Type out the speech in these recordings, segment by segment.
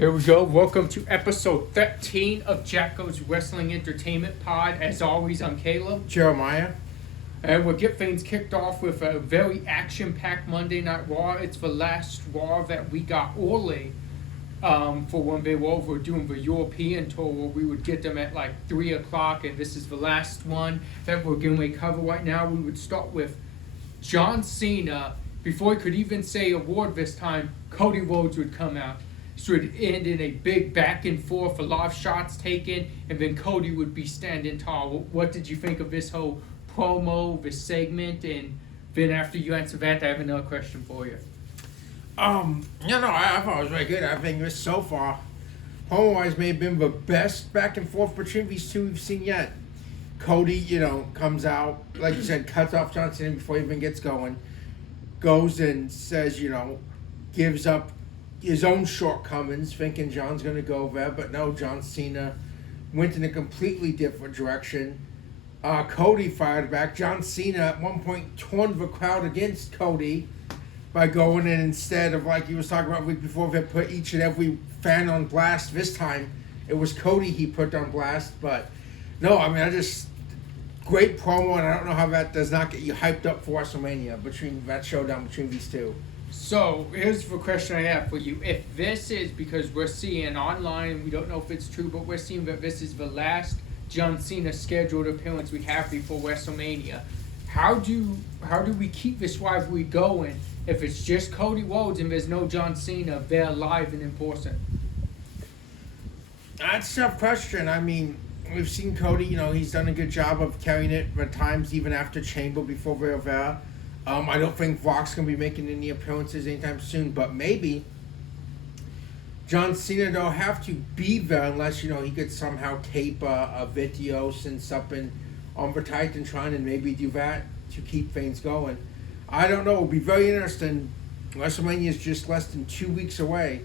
Here we go. Welcome to episode 13 of Jackal's Wrestling Entertainment Pod. As always, I'm Caleb. Jeremiah. And we'll get things kicked off with a very action-packed Monday Night Raw. It's the last Raw that we got early for when they were over doing the European tour, where we would get them at like 3 o'clock, and this is the last one that we're going to cover right now. We would start with John Cena. Before he could even say a word this time, Cody Rhodes would come out. So it would end in a big back and forth, a lot of shots taken, and then Cody would be standing tall. What did you think of this whole promo, this segment? And then after you answer that, I have another question for you. I thought it was very good. I think this so far, promo-wise, may have been the best back and forth between these two we've seen yet. Cody, comes out, like you said, cuts off John Cena before he even gets going, goes and says, gives up his own shortcomings, thinking John's going to go there, but no, John Cena went in a completely different direction. Cody fired back. John Cena at one point turned the crowd against Cody by going in, instead of, like he was talking about a week before, they put each and every fan on blast. This time it was Cody he put on blast. But no, great promo, and I don't know how that does not get you hyped up for WrestleMania, between that showdown between these two. So here's the question I have for you. If this is, because we're seeing online, we don't know if it's true, but we're seeing that this is the last John Cena scheduled appearance we have before WrestleMania, how do we keep this rivalry going if it's just Cody Rhodes and there's no John Cena there live and in person? That's a tough question. I mean, we've seen Cody, he's done a good job of carrying it at times, even after Chamber, before Vera. I don't think Rock's going to be making any appearances anytime soon, but maybe John Cena don't have to be there unless, he could somehow tape a video since up on the Titantron and maybe do that to keep things going. I don't know. It'll be very interesting. WrestleMania is just less than 2 weeks away.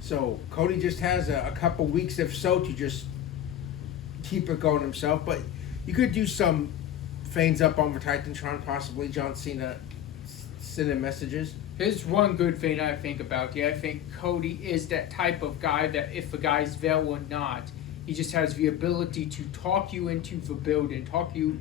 So Cody just has a couple weeks, if so, to just keep it going himself. But you could do some things up on the Titantron, possibly John Cena sending messages. Here's one good thing I think about you. I think Cody is that type of guy that if a guy's there or not, he just has the ability to talk you into the building, talk you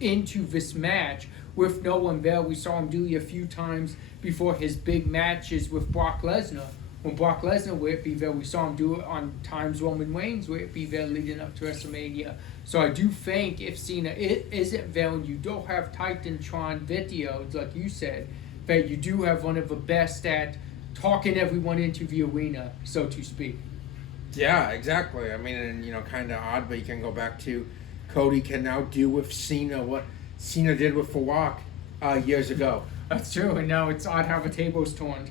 into this match with no one there. We saw him do it a few times before his big matches with Brock Lesnar. When Brock Lesnar would be there, we saw him do it on times Roman Reigns would be there leading up to WrestleMania. So I do think if Cena isn't there and you don't have Titantron videos, like you said, that you do have one of the best at talking everyone into the arena, so to speak. Yeah, exactly. I mean, and kind of odd, but you can go back to Cody can now do with Cena what Cena did with The Rock years ago. That's true, and now it's odd how the tables turned.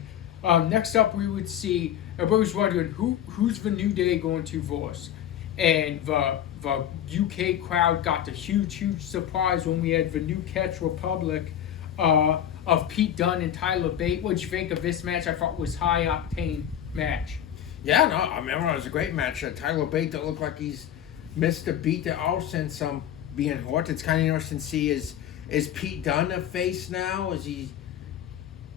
Next up, we would see, everybody's wondering, who's the New Day going to verse? And the UK crowd got the huge surprise when we had the New Catch Republic of Pete Dunne and Tyler Bate. What'd you think of this match? I thought it was high-octane match. Yeah, no, I mean, it was a great match. Tyler Bate don't look like he's missed a beat at all since being hurt. It's kind of interesting to see, is Pete Dunne a face now? Is he...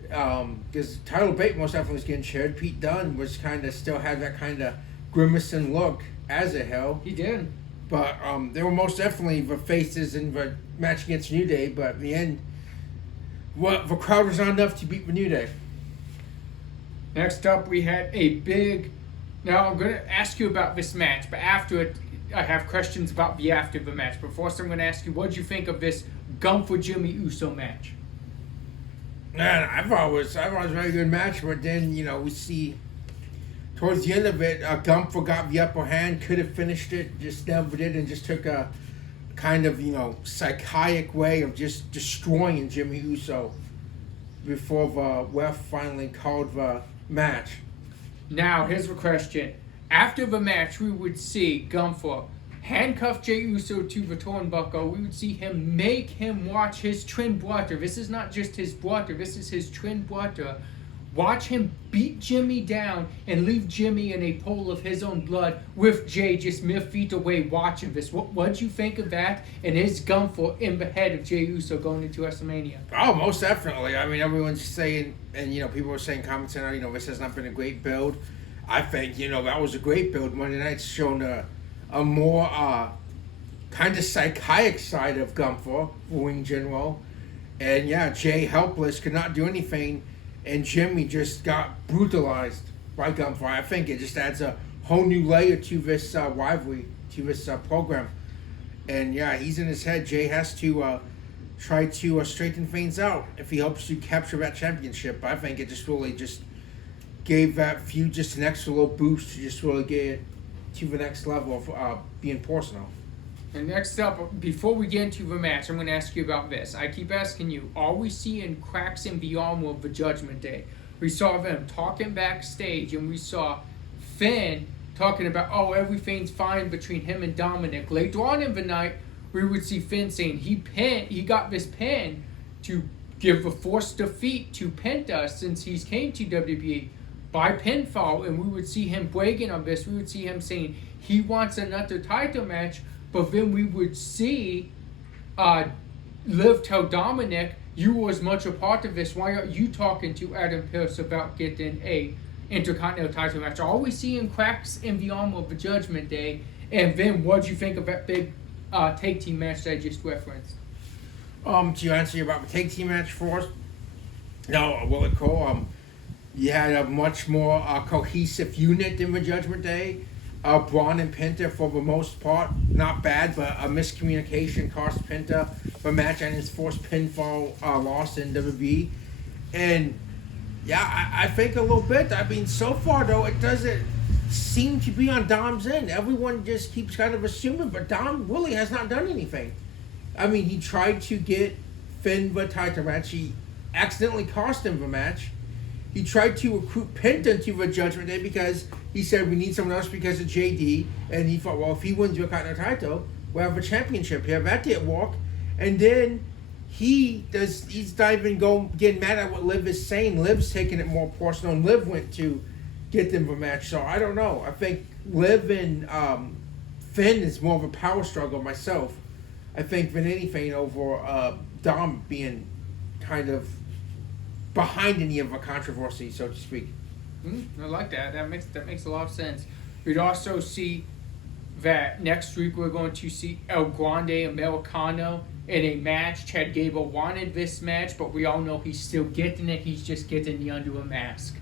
Because Tyler Bate most definitely was getting shared. Pete Dunne was still had that kind of grimacing look as a heel. He did. But they were most definitely the faces in the match against New Day. But in the end, the crowd was not enough to beat the New Day. Next up, we had a big... Now, I'm going to ask you about this match, but after it, I have questions about the after the match. But first, I'm going to ask you, what did you think of this Gunther Jimmy Uso match? Man, I thought it was a very good match, but then, we see towards the end of it, Gunther got the upper hand, could have finished it, just never did, and just took a kind of, psychotic way of just destroying Jimmy Uso before the ref finally called the match. Now, here's the question. After the match, we would see Gunther handcuff Jey Uso to the turnbuckle. We would see him make him watch his twin brother. This is not just his brother. This is his twin brother. Watch him beat Jimmy down and leave Jimmy in a pool of his own blood with Jey just mere feet away watching this. What'd you think of that? And is Gunther in the head of Jey Uso going into WrestleMania? Oh, most definitely. I mean, everyone's saying, and people were saying, commenting on, this has not been a great build. I think, that was a great build. Monday night's shown a more kind of psychiatric side of Gunther, Ring General. And yeah, Jay helpless, could not do anything. And Jimmy just got brutalized by Gunther. I think it just adds a whole new layer to this rivalry, to this program. And yeah, he's in his head. Jay has to try to straighten things out if he hopes to capture that championship. I think it just really just gave that feud just an extra little boost to just really get it to the next level of being personal. And next up, before we get into the match, I'm going to ask you about this. I keep asking you, are we seeing cracks in the armor of the Judgment Day? We saw them talking backstage, and we saw Finn talking about, everything's fine between him and Dominic. Later on in the night, we would see Finn saying he got this pin to give a forced defeat to Penta since he's came to WWE by pinfall, and we would see him bragging on this. We would see him saying he wants another title match, but then we would see Liv tell Dominic, you were as much a part of this. Why aren't you talking to Adam Pearce about getting a Intercontinental title match? Are we seeing cracks in the armor of the Judgment Day? And then what do you think of that big tag team match that I just referenced? To answer you about the tag team match for us, no, well, it cool. You had a much more cohesive unit in the Judgment Day. Braun and Penta, for the most part, not bad, but a miscommunication cost Penta the match and his forced pinfall loss in WWE. And yeah, I think a little bit. I mean, so far though, it doesn't seem to be on Dom's end. Everyone just keeps kind of assuming, but Dom really has not done anything. I mean, he tried to get Finn the title match. He accidentally cost him the match. He tried to recruit Penta to the Judgment Day because he said we need someone else because of JD. And he thought, well, if he wins the Intercontinental title, we'll have a championship here. That didn't work. And then he's not even getting mad at what Liv is saying. Liv's taking it more personal, and Liv went to get them the match. So I don't know. I think Liv and Finn is more of a power struggle myself. I think than anything over Dom being kind of behind any of a controversy, so to speak. I like that. That makes a lot of sense. We'd also see that next week we're going to see El Grande Americano in a match. Chad Gable wanted this match, but we all know he's still getting it. He's just getting the under a mask.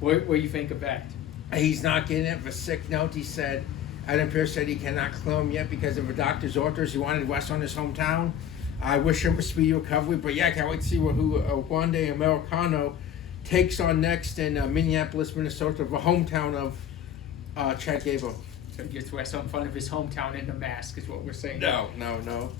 What do you think of that? He's not getting it. The sick note, he said. Adam Pearce said he cannot clear him yet because of the doctor's orders. He wanted West on his hometown. I wish him a speedy recovery, but yeah, I can't wait to see who Grande Americano takes on next in Minneapolis, Minnesota, the hometown of Chad Gable. So he gets West in front of his hometown in the mask, is what we're saying. No.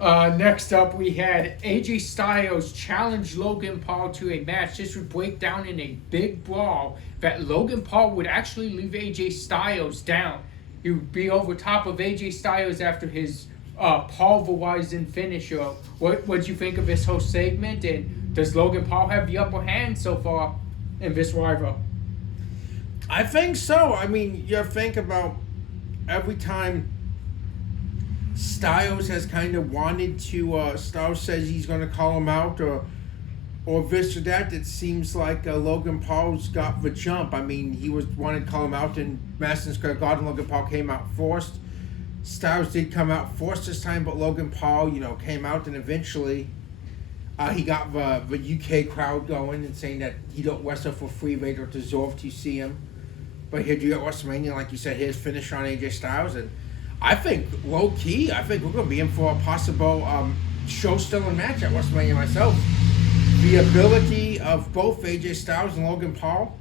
Next up, we had AJ Styles challenge Logan Paul to a match. This would break down in a big brawl that Logan Paul would actually leave AJ Styles down. He would be over top of AJ Styles after his pulverizing finisher. What do you think of this whole segment? And does Logan Paul have the upper hand so far in this rival? I think so. I mean, you think about every time Styles has kind of wanted to, Styles says he's going to call him out or this or that, it seems like Logan Paul's got the jump. I mean, he wanted to call him out in Madison Square Garden. Logan Paul came out forced. Styles did come out forced this time, but Logan Paul, came out, and eventually he got the UK crowd going and saying that he don't wrestle for free, they don't deserve to see him. But here you got WrestleMania, like you said, his finish on AJ Styles, and I think low key, I think we're going to be in for a possible show-stealing match at WrestleMania myself. The ability of both AJ Styles and Logan Paul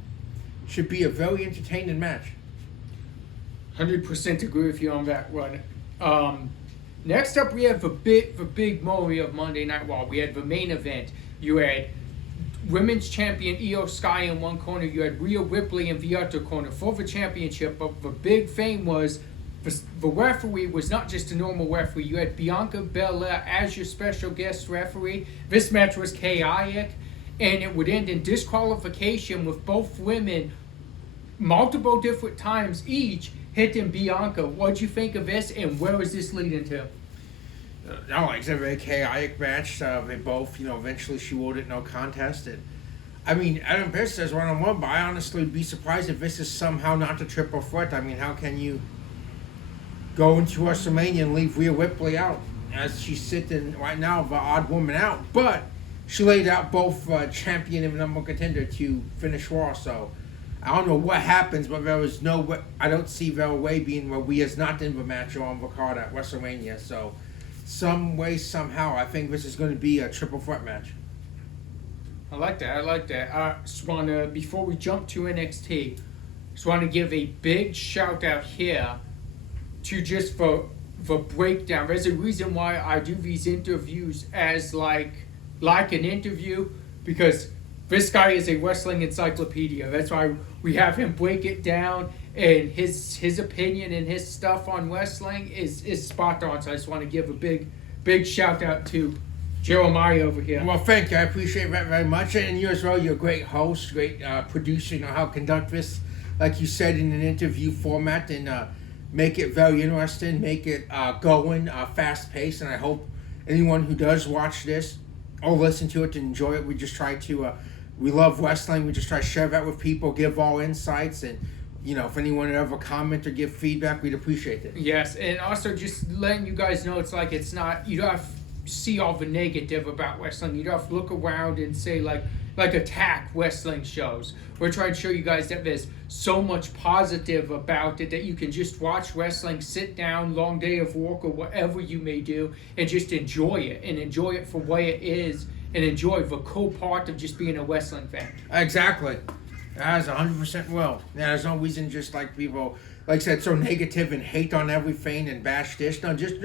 should be a very entertaining match. 100% agree with you on that one. Next up, we have the big movie of Monday Night Raw. We had the main event. You had women's champion Io Sky in one corner. You had Rhea Ripley in the other corner for the championship. But the big thing was the referee was not just a normal referee. You had Bianca Belair as your special guest referee. This match was chaotic, and it would end in disqualification with both women multiple different times each hitting Bianca. What'd you think of this, and where is this leading to? No, like I said, a very chaotic match. They both, eventually she ruled it no contest. And I mean, Adam Pearce says one-on-one, but I honestly would be surprised if this is somehow not the triple threat. I mean, how can you go into WrestleMania and leave Rhea Ripley out as she's sitting right now, the odd woman out? But she laid out both champion and number one contender to finish Raw, so I don't know what happens, but there was no way, I don't see their way being where Rhea's not in the match on the card at WrestleMania, so some way, somehow, I think this is going to be a triple threat match. I like that. I just want to, before we jump to NXT, just want to give a big shout out here to just for breakdown. There's a reason why I do these interviews as like an interview, because this guy is a wrestling encyclopedia. That's why we have him break it down, and his opinion and his stuff on wrestling is spot on. So I just want to give a big shout out to Jeremiah over here. Well, thank you. I appreciate that very much. And you as well. You're a great host, great producer. You know how to conduct this, like you said, in an interview format, and make it very interesting, make it going, fast-paced. And I hope anyone who does watch this or listen to it to enjoy it. We just try to, we love wrestling. We just try to share that with people, give all insights. And, you know, if anyone would ever comment or give feedback, we'd appreciate it. Yes, and also just letting you guys know, it's like it's not, you don't have see all the negative about wrestling. You don't have to look around and say like attack wrestling shows. We're trying to show you guys that there's so much positive about it that you can just watch wrestling, sit down, long day of work or whatever you may do, and just enjoy it for what it is, and enjoy the cool part of just being a wrestling fan. Exactly. That is 100% well. Yeah, there's no reason just like people, like I said, so negative and hate on everything and bash this. No, just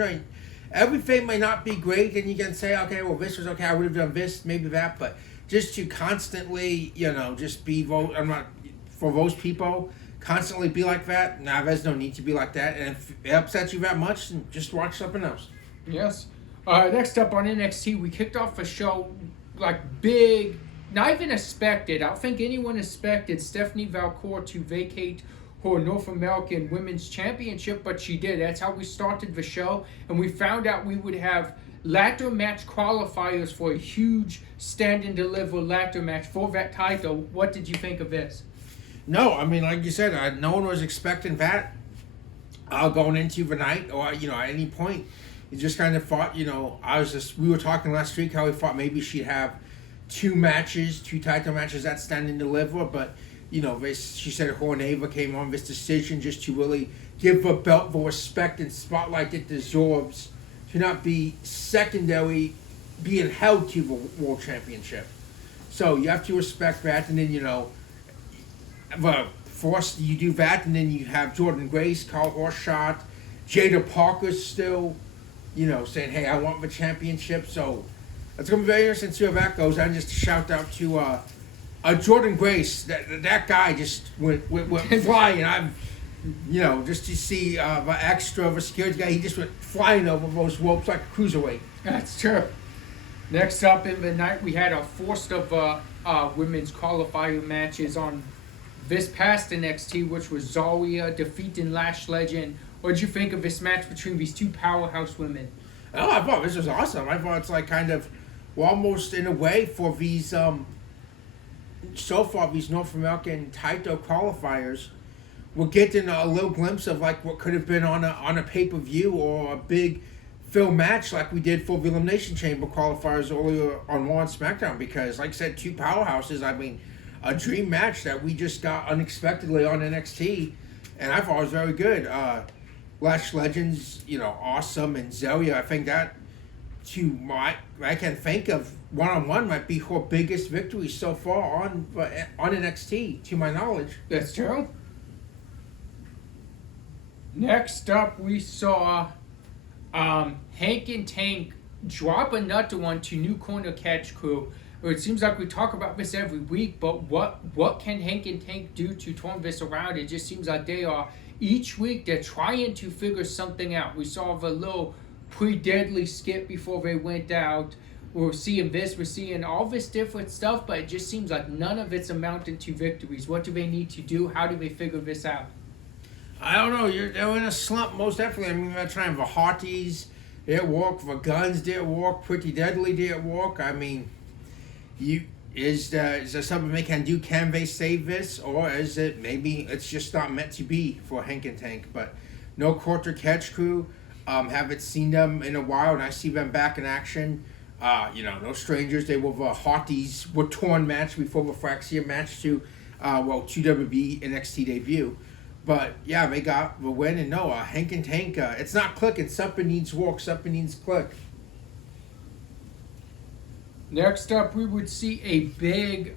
everything may not be great, and you can say, okay, well, this was okay, I would have done this, maybe that, but just to constantly, you know, just be, I'm not, for those people, constantly be like that, nah, there's no need to be like that, and if it upsets you that much, then just watch something else. Yes. Next up on NXT, we kicked off a show, like, big, not even expected. I don't think anyone expected Stephanie Valcour to vacate her North American Women's Championship, but she did. That's how we started the show, and we found out we would have ladder match qualifiers for a huge stand and deliver ladder match for that title. What did you think of this? No, I mean, like you said, no one was expecting that going into the night, or, you know, at any point. You just kind of thought, you know, we were talking last week how we thought maybe she'd have two title matches at stand and deliver, but you know, she said her and Ava came on this decision just to really give the belt the respect and spotlight it deserves, to not be secondary, being held to the World Championship. So you have to respect that, and then, you know, first you do that, and then you have Jordan Grace, Carl Horshaw, Jada Parker still, you know, saying, hey, I want the championship. So it's going to be very interesting to see how that goes. And just a shout out to Jordan Grace, that guy just went flying. I'm, you know, just to see the extra of a security guy, he just went flying over those ropes like a cruiserweight. That's true. Next up in the night, we had our first of women's qualifier matches on this past NXT, which was Zarya defeating Lash Legend. What did you think of this match between these two powerhouse women? Oh, I thought this was awesome. I thought it's like kind of, well, almost in a way for these so far these North American title qualifiers, we're getting a little glimpse of like what could have been on a pay-per-view or a big film match like we did for the Elimination Chamber qualifiers earlier on Raw and SmackDown, because like I said, two powerhouses. I mean, a dream match that we just got unexpectedly on NXT, and I thought it was very good. Lash Legends, you know, awesome, and Zarya, I think that I can think of one-on-one might be her biggest victory so far on NXT, to my knowledge. That's true. Next up, we saw Hank and Tank drop another one to New Corner Catch Crew. It seems like we talk about this every week, but what can Hank and Tank do to turn this around? It just seems like they are, each week, they're trying to figure something out. We saw the little pre-deadly skip before they went out. We're seeing this, we're seeing all this different stuff, but it just seems like none of it's amounting to victories. What do they need to do? How do they figure this out? I don't know. They're in a slump, most definitely. I mean, they're trying the Hardys, they at work, the Guns, they at work, Pretty Deadly, they at work. I mean, is there something they can do? Can they save this, or is it maybe it's just not meant to be for Hank and Tank? But no quarter catch crew. Haven't seen them in a while, and I see them back in action. No strangers. They were the Hotties were torn match before the Fraxia match to, WB NXT debut. But yeah, they got the win, and Hank and Tank. It's not clicking. Something needs work. Something needs click. Next up, we would see a big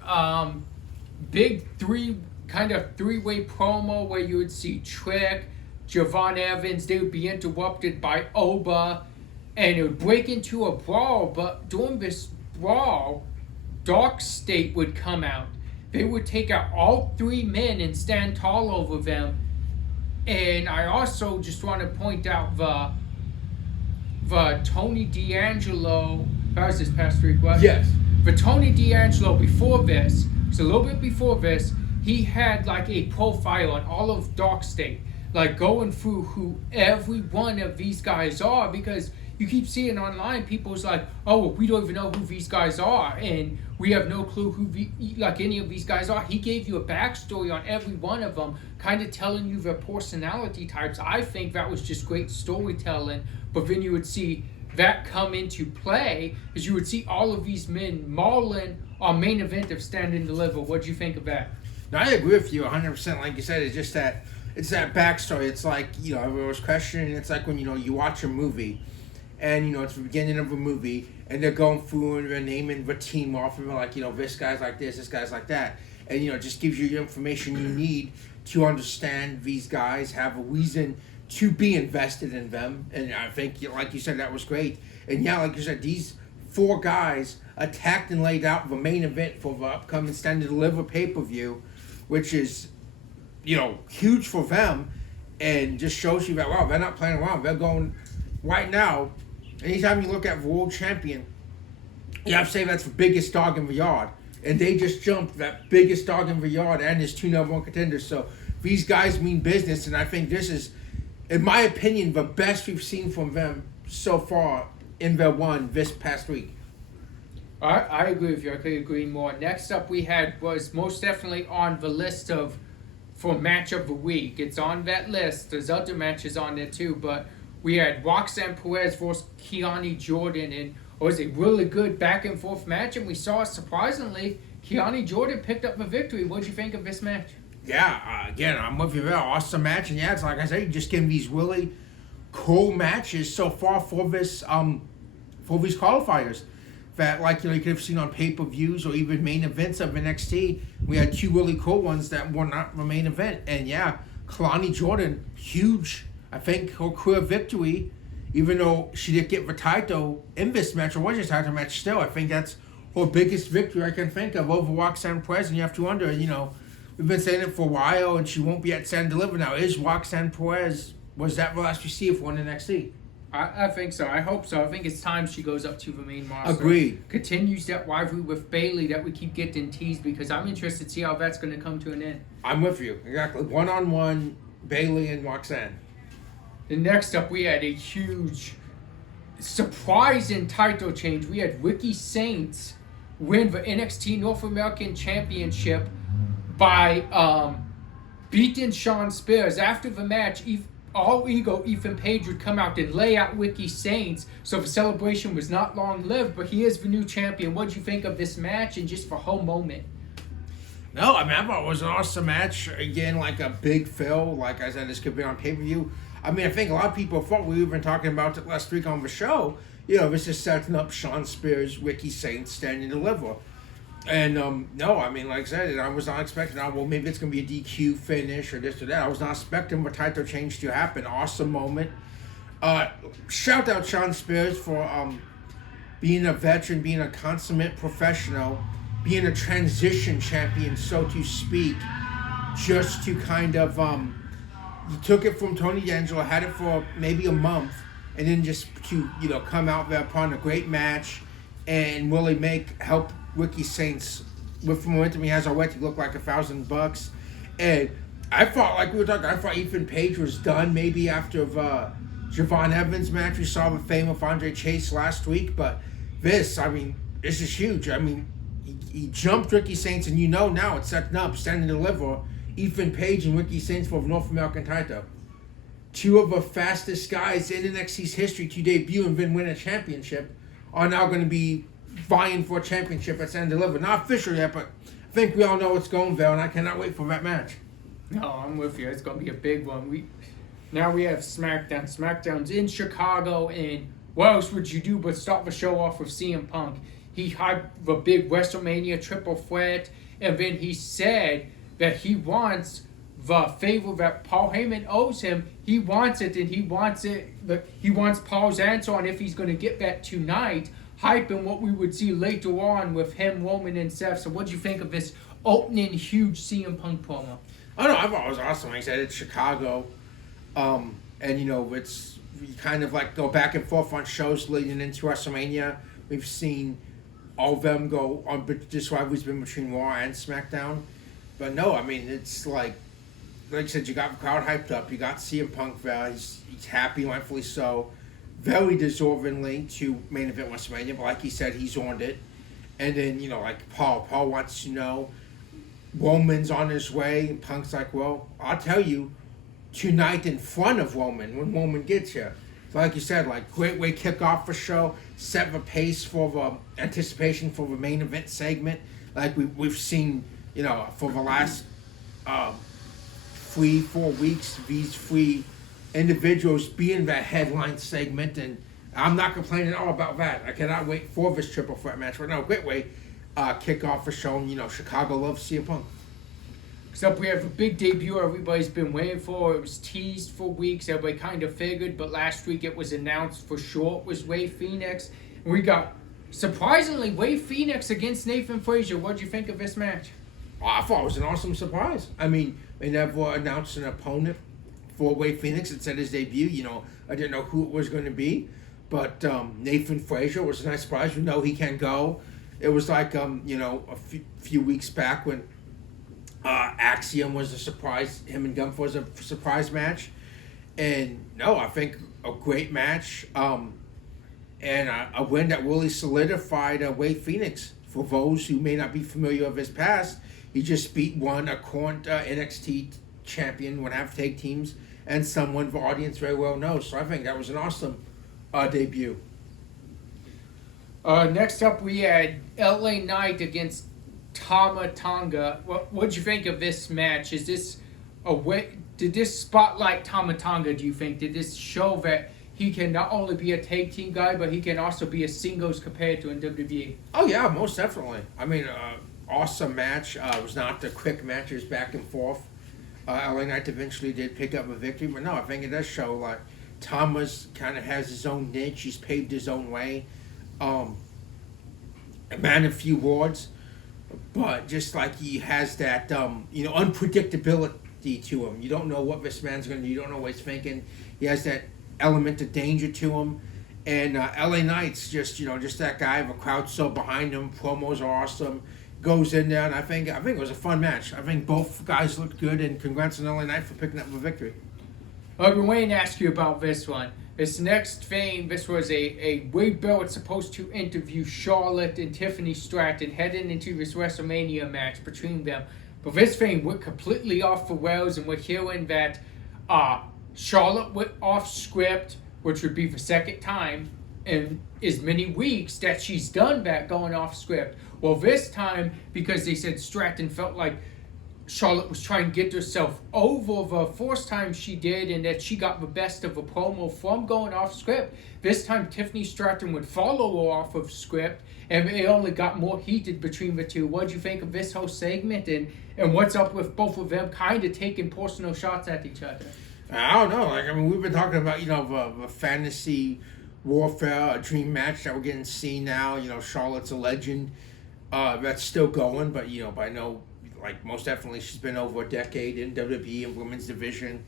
three-way promo where you would see Trick, Javon Evans. They would be interrupted by Oba, and it would break into a brawl. But during this brawl, Dark State would come out. They would take out all three men and stand tall over them. And I also just want to point out the Tony D'Angelo. That was this past week, right? Yes. For Tony D'Angelo, before this, so a little bit before this, he had like a profile on all of Dark State, like going through who every one of these guys are, because you keep seeing online people's like, oh, well, we don't even know who these guys are, and we have no clue who any of these guys are. He gave you a backstory on every one of them, kind of telling you their personality types. I think that was just great storytelling. But then you would see that come into play, as you would see all of these men mauling on main event of Stand and Deliver. What do you think of that? No, I agree with you 100%. Like you said, it's just that backstory. It's like, everyone was questioning. It's like when, you watch a movie and, it's the beginning of a movie and they're going through and they're naming the team off and they're like, this guy's like this guy's like that. And, it just gives you the information you need to understand these guys, have a reason to be invested in them. And I think, like you said, that was great. And yeah, like you said, these four guys attacked and laid out the main event for the upcoming Stand and Deliver pay-per-view, which is, huge for them, and just shows you that, wow, they're not playing around. They're going right now. Anytime you look at the world champion, you have to say that's the biggest dog in the yard. And they just jumped that biggest dog in the yard and his two number one contenders. So these guys mean business, and I think this is, in my opinion, the best we've seen from them so far in their one this past week. I agree with you. I could agree more. Next up we had was most definitely on the list for match of the week. It's on that list. There's other matches on there too, but we had Roxanne Perez versus Kiani Jordan, and it was a really good back and forth match, and we saw, surprisingly, Kiani Jordan picked up the victory. What did you think of this match? Yeah, again, I'm with you there. Awesome match, and yeah, it's like I said, you just getting these really cool matches so far for this for these qualifiers. That, like, you could have seen on pay-per-views or even main events of NXT. We had two really cool ones that were not the main event. And yeah, Kalani Jordan, huge, I think, her career victory, even though she didn't get the title in this match, or was a title match still, I think that's her biggest victory I can think of over Roxanne Perez. And you have to wonder, we've been saying it for a while, and she won't be at Stand and Deliver now. Is Roxanne Perez, was that the last we see of one in NXT? I think so. I hope so. I think it's time she goes up to the main roster. Agreed. Continues that rivalry with Bayley that we keep getting teased, because I'm interested to see how that's going to come to an end. I'm with you. Exactly. One-on-one, Bayley and Roxanne. And next up, we had a huge surprising title change. We had Ricky Saints win the NXT North American Championship by beating Sean Spears. After the match, All Ego Ethan Page would come out and lay out Ricky Saints, so the celebration was not long-lived, but he is the new champion. What did you think of this match and just the whole moment? No, I thought it was an awesome match. Again, like a big fill. Like I said, this could be on pay-per-view. I think a lot of people thought, we were even talking about it last week on the show, this is setting up Sean Spears, Ricky Saints, Stand and Deliver. And, no, like I said, I was not expecting, maybe it's going to be a DQ finish or this or that. I was not expecting the title change to happen. Awesome moment. Shout out Sean Spears for being a veteran, being a consummate professional, being a transition champion, so to speak, just to kind of, he took it from Tony D'Angelo, had it for maybe a month, and then just to, come out there upon a great match and really help Ricky Saints, with the momentum he has already, look like $1,000. And I thought, like we were talking, I thought Ethan Page was done maybe after the Javon Evans match. We saw the fame of Andre Chase last week, but this is huge. he jumped Ricky Saints, and now it's setting up, stand and deliver Ethan Page and Ricky Saints for the North American title. Two of the fastest guys in NXT's history to debut and then win a championship are now going to be vying for a championship at Stand and Deliver. Not official yet, but I think we all know what's going there, and I cannot wait for that match. No, I'm with you. It's going to be a big one. Now we have SmackDown. SmackDown's in Chicago, and what else would you do but start the show off with CM Punk? He hyped the big WrestleMania triple threat, and then he said that he wants the favor that Paul Heyman owes him. He wants it, and he wants Paul's answer on if he's going to get that tonight, hyping what we would see later on with him, Roman, and Seth. So what do you think of this opening huge CM Punk promo? Oh, no, I thought it was awesome. Like I said, it's Chicago. And, it's you kind of like go back and forth on shows leading into WrestleMania. We've seen all of them go on this rivalry's been between Raw and SmackDown. But no, I mean, it's like I said, you got the crowd hyped up. You got CM Punk there. He's happy, rightfully so. Very deservingly to main event WrestleMania. But like he said, he's earned it. And then, like Paul wants to know Roman's on his way. And Punk's like, well, I'll tell you tonight in front of Roman when Roman gets here. So like you said, like great way to kick off the show, set the pace for the anticipation for the main event segment. Like we've seen, for the last 3-4 weeks, these three individuals be in that headline segment, and I'm not complaining at all about that. I cannot wait for this triple threat match. But no, great way kick off the show. Chicago loves CM Punk. Except we have a big debut everybody's been waiting for. It was teased for weeks. Everybody kind of figured, but last week it was announced for sure it was Rey Fénix. And we got, surprisingly, Rey Fénix against Nathan Frazier. What did you think of this match? Oh, I thought it was an awesome surprise. I mean, they never announced an opponent for Rey Fénix. It said his debut. I didn't know who it was going to be. But Nathan Frazier was a nice surprise. We know he can go. It was like, a few weeks back when Axiom was a surprise. Him and Gunther was a surprise match. And, no, I think a great match. And a win that really solidified Rey Fénix. For those who may not be familiar with his past, he just beat a current NXT champion, would have tag teams, and someone the audience very well knows. So I think that was an awesome debut. Next up, we had LA Knight against Tama Tonga. What'd you think of this match? Is this a way? Did this spotlight Tama Tonga? Do you think? Did this show that he can not only be a tag team guy, but he can also be a singles competitor in WWE? Oh yeah, most definitely. I mean, awesome match. It was not the quick matches back and forth. LA Knight eventually did pick up a victory, but no, I think it does show like Thomas kind of has his own niche. He's paved his own way. A man of few words, but just like he has that unpredictability to him. You don't know what this man's going to do. You don't know what he's thinking. He has that element of danger to him. And LA Knight's just that guy. The crowd's so behind him. Promos are awesome. Goes in there, and I think it was a fun match. I think both guys looked good, and congrats on LA Knight for picking up the victory. I've been waiting to ask you about this one. This next thing, this was a Wade Barrett supposed to interview Charlotte and Tiffany Stratton heading into this WrestleMania match between them. But this thing went completely off the rails, and we're hearing that Charlotte went off script, which would be the second time in as many weeks that she's done that, going off script. Well, this time, because they said Stratton felt like Charlotte was trying to get herself over the first time she did, and that she got the best of a promo from going off script. This time, Tiffany Stratton would follow her off of script, and it only got more heated between the two. What do you think of this whole segment, and what's up with both of them kind of taking personal shots at each other? I don't know. We've been talking about the fantasy warfare, a dream match that we're getting to see now. Charlotte's a legend. That's still going, but I know. Like, most definitely, she's been over a decade in WWE and women's division.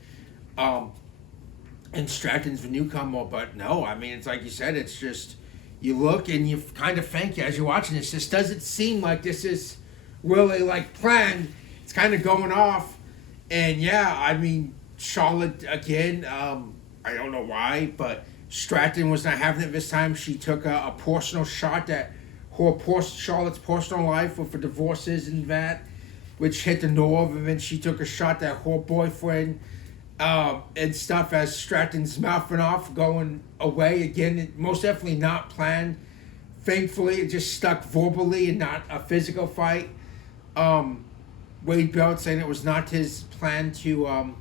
And Stratton's the newcomer, but no, it's like you said, it's just, you look and you kind of think as you're watching this doesn't seem like this is really, like, planned. It's kind of going off. And, yeah, Charlotte, again, I don't know why, but Stratton was not having it this time. She took a personal shot at Charlotte's personal life with the divorces and that, which hit the nerve, and then she took a shot at her boyfriend and stuff as Stratton's mouthing off, going away again. Most definitely not planned. Thankfully, it just stuck verbally and not a physical fight. Wade Barrett saying it was not his plan to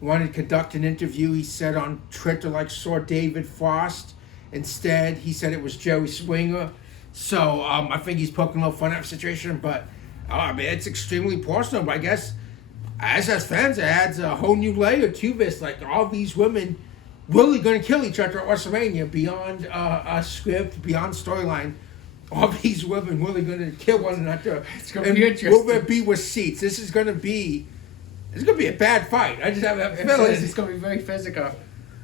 wanted to conduct an interview. He said on Twitter like Sir David Frost. Instead, he said it was Jerry Springer. So I think he's poking a little fun at the situation, but I mean, it's extremely personal. But I guess as fans, it adds a whole new layer to this. Like, all these women really going to kill each other at WrestleMania beyond a script, beyond storyline. All these women really going to kill one another. It's going to be interesting. Will there be receipts? This is going to be. It's going to be a bad fight. I just have that feeling. It's going to be very physical.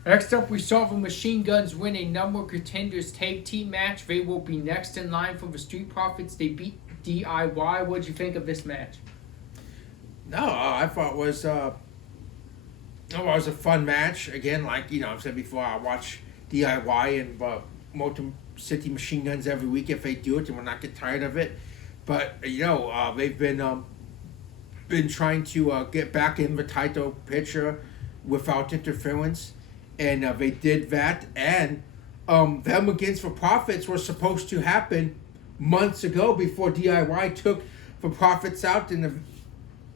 Next up, we saw the Machine Guns win a number of contenders tag team match. They will be next in line for the Street Profits. They beat DIY. What did you think of this match? No, I thought it was a fun match. Again, like, I've said before, I watch DIY and Motor City Machine Guns every week if they do it, and we'll not get tired of it. But they've been trying to get back in the title picture without interference, and they did that. And them against the Profits were supposed to happen months ago before DIY took the Profits out and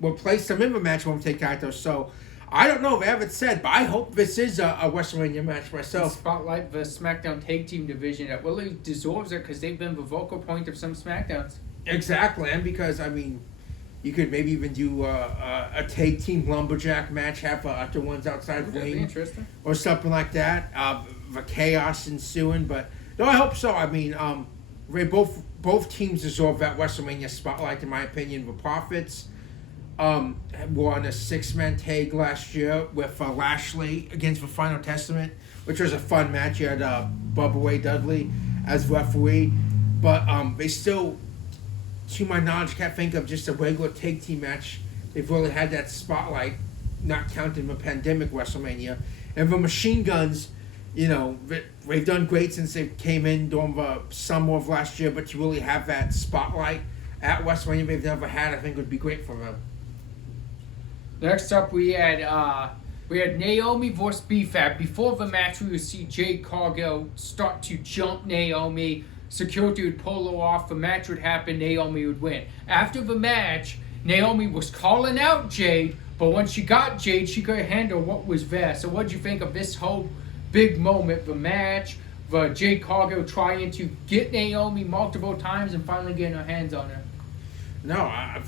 replaced them in the match when we take titles. So I don't know if I haven't said, but I hope this is a WrestleMania match myself. Spotlight the SmackDown Tag Team division that really deserves it because they've been the vocal point of some SmackDowns. Exactly, and because, I mean, you could maybe even do a tag team lumberjack match, have other ones outside the ring, or something like that. The chaos ensuing, but no, I hope so. I mean, both teams deserve that WrestleMania spotlight, in my opinion. The Profits were on a 6-man tag last year with Lashley against the Final Testament, which was a fun match. You had Bubba Ray Dudley as referee, but they still, to my knowledge, can't think of just a regular tag team match. They've really had that spotlight, not counting the pandemic WrestleMania. And the Machine Guns, they've done great since they came in during the summer of last year, but to really have that spotlight at WrestleMania they've never had, I think would be great for them. Next up, we had Naomi versus B-Fab. Before the match, we would see Jade Cargill start to jump Naomi. Security would pull her off. The match would happen. Naomi would win. After the match, Naomi was calling out Jade, but when she got Jade, she couldn't handle what was there. So what did you think of this whole big moment, the match, the Jade Cargill trying to get Naomi multiple times and finally getting her hands on her? No, I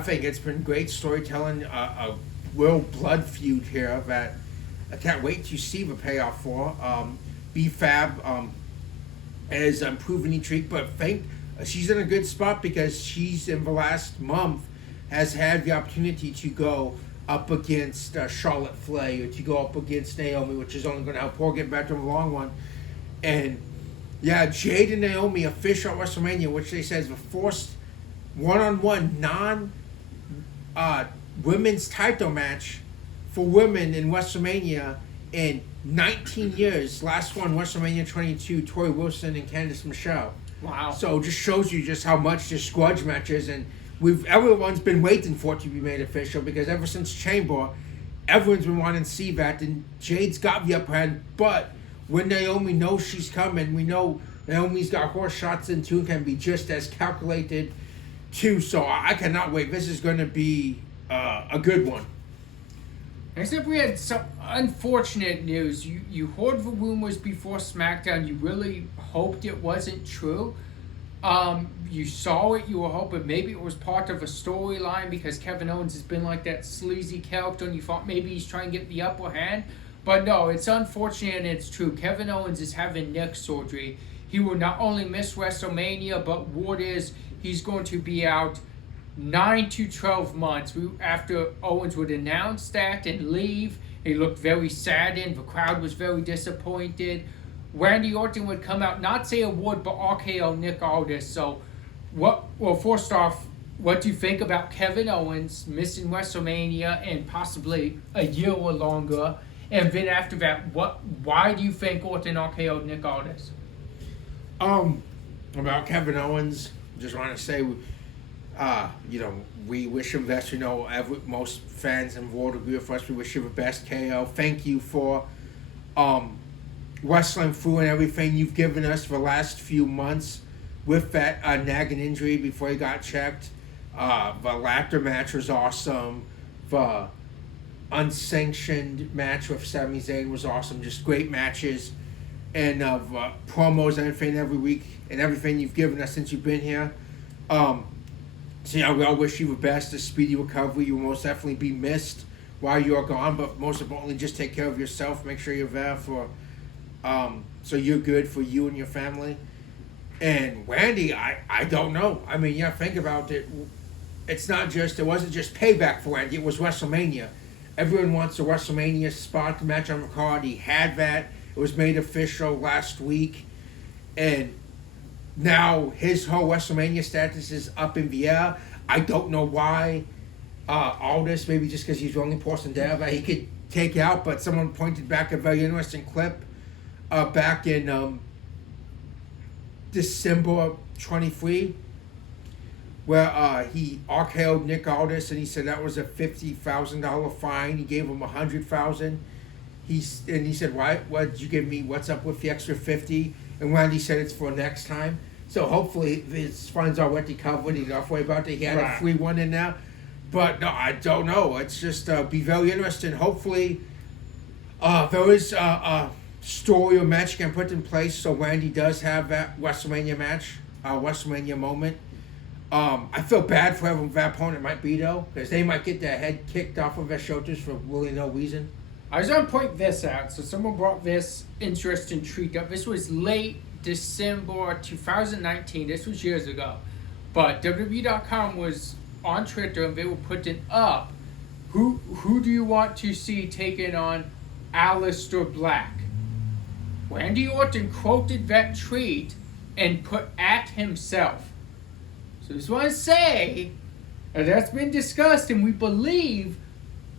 think it's been great storytelling, a real blood feud here that I can't wait to see the payoff for. B-Fab has proven each week, but I think she's in a good spot because she's, in the last month, has had the opportunity to go up against Charlotte Flair, or to go up against Naomi, which is only going to help her get better in the long run. And yeah, Jade and Naomi official at WrestleMania, which they say is the first one-on-one women's title match for women in WrestleMania in 19 years. Last one, WrestleMania 22, Tori Wilson and Candice Michelle. Wow. So it just shows you just how much this grudge match is, and everyone's been waiting for it to be made official, because ever since Chamber, everyone's been wanting to see that, and Jade's got the upper hand, but when Naomi knows she's coming, we know Naomi's got her shots in too, and can be just as calculated too, so I cannot wait. This is going to be a good one. Except we had some unfortunate news. You heard the rumors before SmackDown. You really hoped it wasn't true. You saw it. You were hoping maybe it was part of a storyline because Kevin Owens has been like that sleazy character, and you thought maybe he's trying to get the upper hand. But no, it's unfortunate and it's true. Kevin Owens is having neck surgery. He will not only miss WrestleMania, but word is he's going to be out 9 to 12 months. After Owens would announce that and leave, he looked very saddened. The crowd was very disappointed. Randy Orton would come out, not say a word, but RKO Nick Aldis. So, first off, what do you think about Kevin Owens missing WrestleMania and possibly a year or longer? And then after that, why do you think Orton RKO Nick Aldis? About Kevin Owens, just want to say, we wish him best. Most fans involved agree with us. We wish you the best, KO. Thank you for wrestling through and everything you've given us for the last few months with that nagging injury before he got checked. The laughter match was awesome. The unsanctioned match with Sami Zayn was awesome. Just great matches. And promos and everything every week and everything you've given us since you've been here. We all wish you the best, a speedy recovery. You will most definitely be missed while you're gone, but most importantly, just take care of yourself. Make sure you're there so you're good for you and your family. And Randy, I don't know. I mean, think about it. It wasn't just payback for Randy. It was WrestleMania. Everyone wants a WrestleMania spot match on the card. He had that. It was made official last week. And now his whole WrestleMania status is up in the air. I don't know why Aldis, maybe just because he's the only person there that he could take out, but someone pointed back a very interesting clip back in December 23 where he RKO'd Nick Aldis, and he said that was a $50,000 fine. He gave him $100,000. He said, "Why? What did you give me? What's up with the extra 50?" And Randy said it's for next time. So hopefully his funds are already covered. He don't worry about it. He had a free one in there. But no, I don't know. It's just be very interesting. Hopefully there is a story or match can put in place so Randy does have that WrestleMania match, WrestleMania moment. I feel bad for whoever that opponent might be, though, because they might get their head kicked off of their shoulders for really no reason. I was going to point this out. So someone brought this interesting treat up. This was late December 2019. This was years ago. But WWE.com was on Twitter, and they were putting up, who do you want to see taking on Aleister Black? Randy Orton quoted that tweet and put at himself. So I just want to say that that's been discussed, and we believe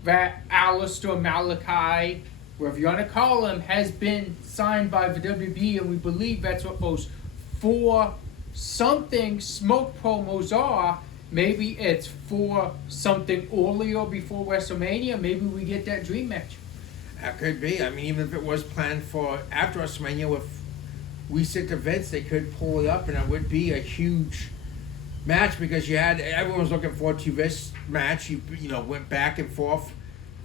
that Aleister Malachi, whatever you want to call him, has been signed by the WWE, and we believe that's what those 4 something smoke promos are. Maybe it's for something earlier before WrestleMania. Maybe we get that dream match. That could be. I mean, even if it was planned for after WrestleMania with recent events, they could pull it up, and it would be a huge match because everyone was looking forward to this match. You went back and forth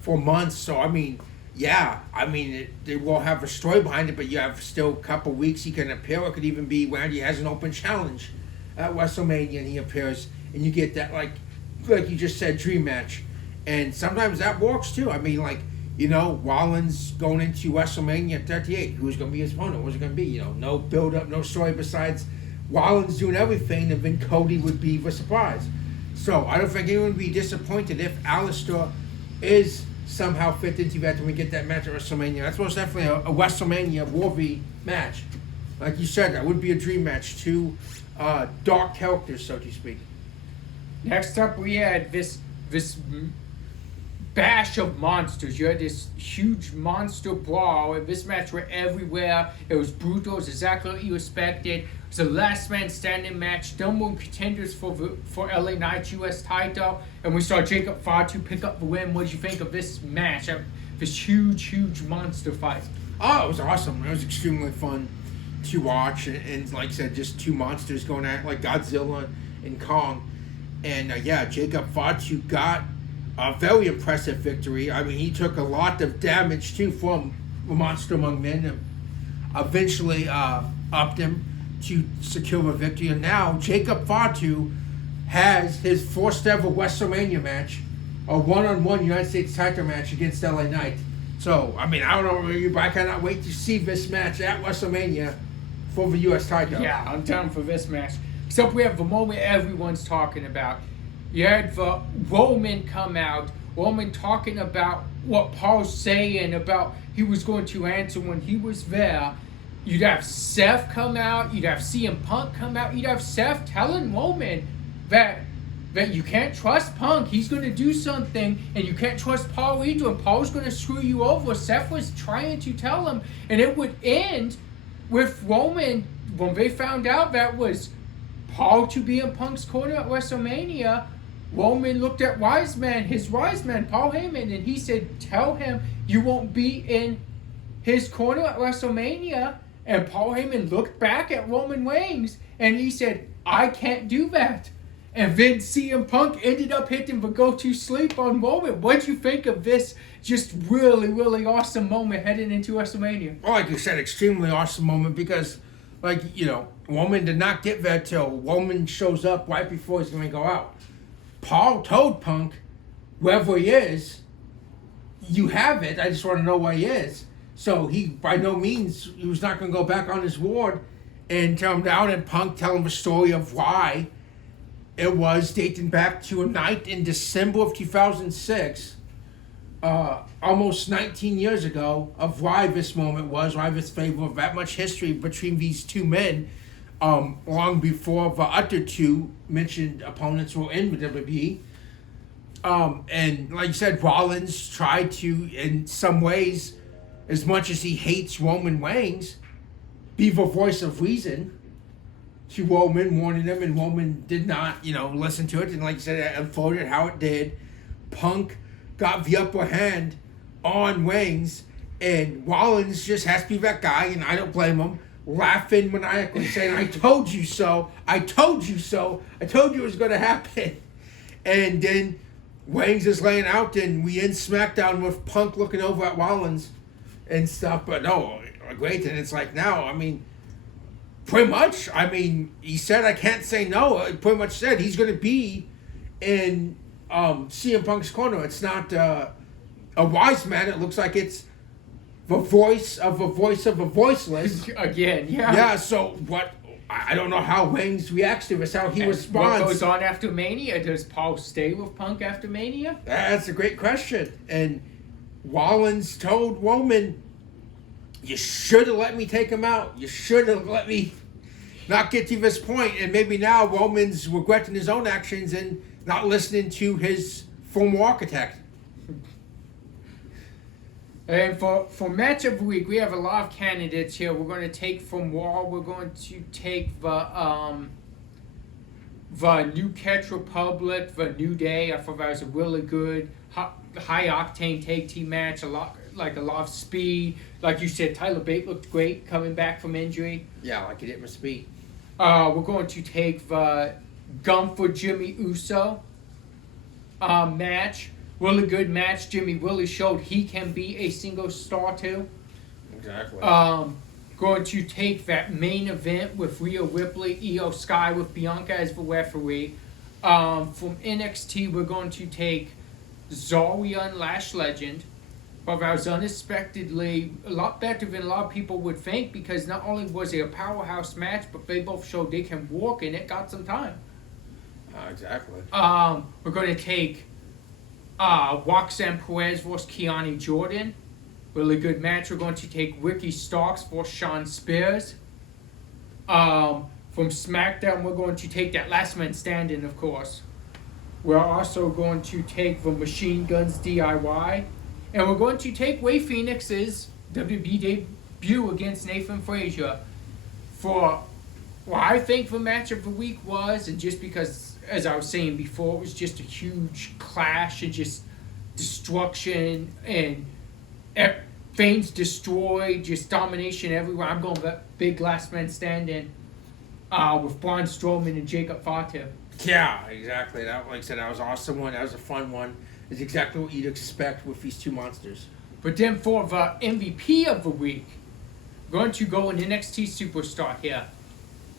for months. So I mean, they will have a story behind it, but you have still a couple weeks he can appear. It could even be Randy has an open challenge at WrestleMania and he appears, and you get that like you just said, dream match. And sometimes that works too. I mean, Rollins going into WrestleMania 38. Who's going to be his opponent? What's it going to be? No build up, no story besides Rollins doing everything, and then Cody would be the surprise. So I don't think anyone would be disappointed if Aleister is somehow fit into that when we get that match at WrestleMania. That's most definitely a WrestleMania worthy match. Like you said, that would be a dream match. 2 dark characters, so to speak. Next up, we had this bash of monsters. You had this huge monster brawl, and this match were everywhere. It was brutal. It was exactly what you expected. It was a last man standing match. Number 1 contenders for LA Knight's U.S. title, and we saw Jacob Fatu pick up the win. What did you think of this match? This huge monster fight. Oh, it was awesome. It was extremely fun to watch, and like I said, just 2 monsters going at it, like Godzilla and Kong. And Jacob Fatu got a very impressive victory. I mean, he took a lot of damage too from the Monster Among Men, and eventually upped him to secure a victory. And now Jacob Fatu has his 1st ever WrestleMania match, a one-on-one United States title match against LA Knight. So, I mean, I don't know about you, but I cannot wait to see this match at WrestleMania for the U.S. title. Yeah, I'm down for this match. Except we have the moment everyone's talking about. You had the Roman come out, Roman talking about what Paul's saying about he was going to answer when he was there. You'd have Seth come out, you'd have CM Punk come out, you'd have Seth telling Roman that you can't trust Punk, he's going to do something, and you can't trust Paul either, and Paul's going to screw you over. Seth was trying to tell him, and it would end with Roman, when they found out that was Paul to be in Punk's corner at WrestleMania, Roman looked at his wise man, Paul Heyman, and he said, tell him you won't be in his corner at WrestleMania. And Paul Heyman looked back at Roman Reigns and he said, I can't do that. And then CM Punk ended up hitting the go-to sleep on Roman. What'd you think of this just really, really awesome moment heading into WrestleMania? Well, like you said, extremely awesome moment because, Roman did not get there till Roman shows up right before he's going to go out. Paul told Punk, wherever he is, you have it. I just want to know where he is. So he, by no means, he was not going to go back on his word and tell him down, and Punk tell him a story of why it was dating back to a night in December of 2006, almost 19 years ago, of why this moment was, why this favor of that much history between these two men, long before the other two mentioned opponents were in the WWE. And like you said, Rollins tried to, in some ways, as much as he hates Roman Reigns, be the voice of reason to Roman, warning him, and Roman did not, listen to it. And like you said, it unfolded how it did. Punk got the upper hand on Reigns, and Rollins just has to be that guy, and I don't blame him, laughing maniacally, saying, I told you so, I told you so, I told you it was going to happen. And then Reigns is laying out, and we end SmackDown with Punk looking over at Rollins and stuff. But no, great. And it's like now, pretty much, he said, I can't say no. He pretty much said he's going to be in CM Punk's corner. It's not a wise man. It looks like it's the voice of a voiceless. Again, yeah. Yeah, so what? I don't know how Reigns reacts to this, how he responds. What goes on after Mania? Does Paul stay with Punk after Mania? That's a great question. And Rollins told Roman, you should have let me take him out. You should have let me not get to this point. And maybe now Roman's regretting his own actions and not listening to his former architect. And for match of the week, we have a lot of candidates here. We're going to take from Raw. We're going to take the New Catch Republic, the New Day. I thought that was a really good high octane tag team match. A lot of speed. Like you said, Tyler Bate looked great coming back from injury. Yeah, like he didn't miss speed. We're going to take the Gunther Jimmy Uso match. Really good match. Jimmy really showed he can be a single star too. Exactly. Going to take that main event with Rhea Ripley, Io Sky with Bianca as the referee. From NXT, we're going to take Zorian Lash Legend. But that was unexpectedly a lot better than a lot of people would think, because not only was it a powerhouse match, but they both showed they can walk and it got some time. Exactly. We're going to take Roxanne Perez versus Kiani Jordan. Really good match. We're going to take Ricky Starks versus Sean Spears. From SmackDown, we're going to take that Last Man Standing, of course. We're also going to take the Machine Guns DIY. And we're going to take Rey Fénix's WWE debut against Nathan Frazier. For what I think the match of the week was, and just because, as I was saying before, it was just a huge clash and just destruction and things destroyed, just domination everywhere. I'm going with big Last Man Standing with Braun Strowman and Jacob Fatu. Yeah, exactly. That, like I said, that was an awesome one. That was a fun one. It's exactly what you'd expect with these two monsters. But then for the MVP of the week, we're going to go an NXT superstar here.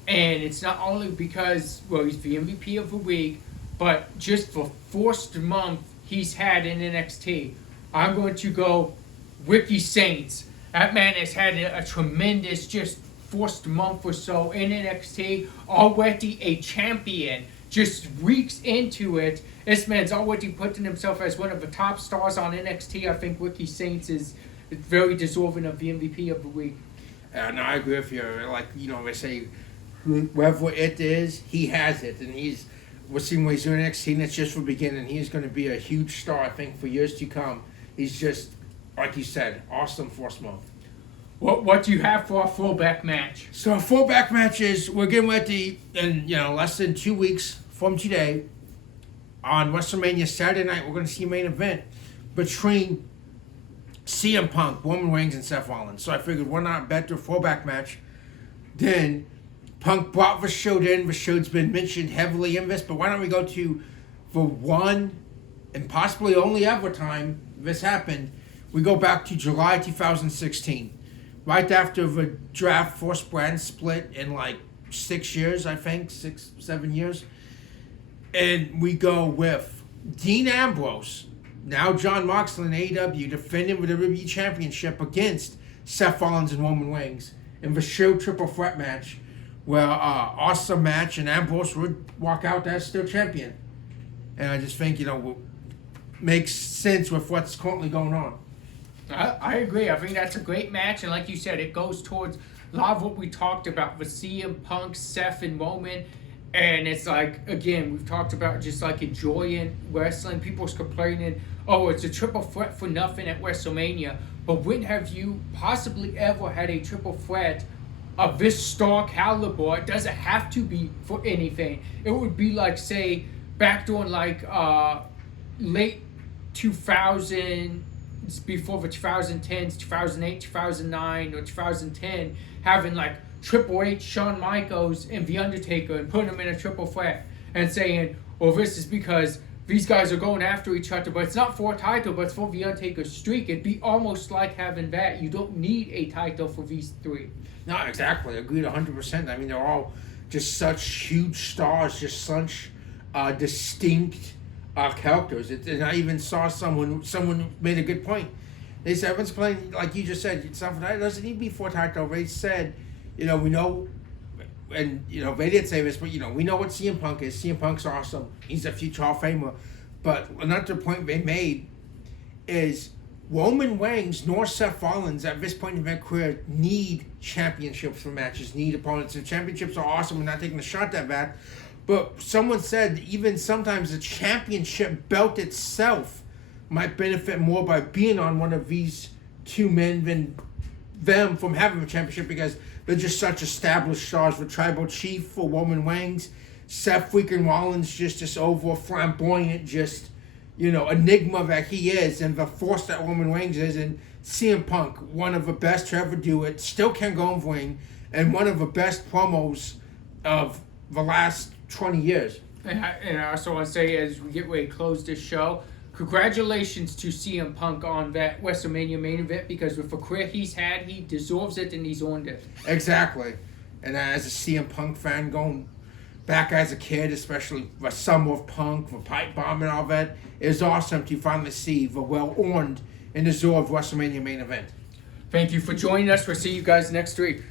And it's not only because, well, he's the MVP of the week, but just the first month he's had in NXT. I'm going to go Ricky Saints. That man has had a tremendous just first month or so in NXT. Already a champion. Just weeks into it. This man's already putting himself as one of the top stars on NXT. I think Ricky Saints is very deserving of the MVP of the week. And I agree with you. Like, they say, whoever it is, he has it. And we're seeing what he's doing in NXT, and it's just for the beginning. He's going to be a huge star, I think, for years to come. He's just, like you said, awesome first month. What do you have for our fullback match? So our fullback matches, we're getting ready in less than 2 weeks from today. On WrestleMania Saturday night, we're going to see a main event between CM Punk, Roman Reigns, and Seth Rollins. So I figured why not better fullback match than Punk brought Rashod in. Rashod's been mentioned heavily in this, but why don't we go to the one and possibly only ever time this happened? We go back to July 2016. Right after the draft, forced brand split in like 6 years, I think, 6, 7 years. And we go with Dean Ambrose, now John Moxley in AEW, defending the WWE Championship against Seth Rollins and Roman Reigns in the show triple threat match, where awesome match, and Ambrose would walk out as still champion. And I just think, makes sense with what's currently going on. I agree. I think that's a great match, and like you said, it goes towards a lot of what we talked about with CM Punk, Seth, and Roman. And it's like, again, we've talked about just like enjoying wrestling. People's complaining, oh, it's a triple threat for nothing at WrestleMania. But when have you possibly ever had a triple threat of this star caliber? It doesn't have to be for anything. It would be like, say, back during like late 2000, before the 2010s, 2008, 2009, or 2010, having like Triple H, Shawn Michaels, and The Undertaker, and putting them in a triple threat and saying, well, this is because these guys are going after each other, but it's not for a title, but it's for The Undertaker's streak. It'd be almost like having that. You don't need a title for these three. No, exactly. Agreed 100%. I mean, they're all just such huge stars, just such distinct characters. And I even saw someone made a good point. They said, everyone's playing, like you just said, something that doesn't need to be for a title. They said, we know, and, they didn't say this, but, we know what CM Punk is. CM Punk's awesome. He's a future Hall of Famer. But another point they made is Roman Reigns nor Seth Rollins at this point in their career need championships for matches, need opponents. The championships are awesome. We're not taking a shot at that. But someone said even sometimes the championship belt itself might benefit more by being on one of these two men than them from having a championship, because they're just such established stars. The Tribal Chief for Roman Reigns, Seth freaking Rollins, just this over flamboyant, just, enigma that he is, and the force that Roman Reigns is, and CM Punk, one of the best to ever do it, still can go in the ring, and one of the best promos of the last 20 years. And I also want to say, as we get ready to close this show, congratulations to CM Punk on that WrestleMania main event, because with the career he's had, he deserves it and he's earned it. Exactly. And as a CM Punk fan, going back as a kid, especially the summer of Punk, the pipe bomb and all that, it's awesome to finally see the well-earned and deserved WrestleMania main event. Thank you for joining us. We'll see you guys next week.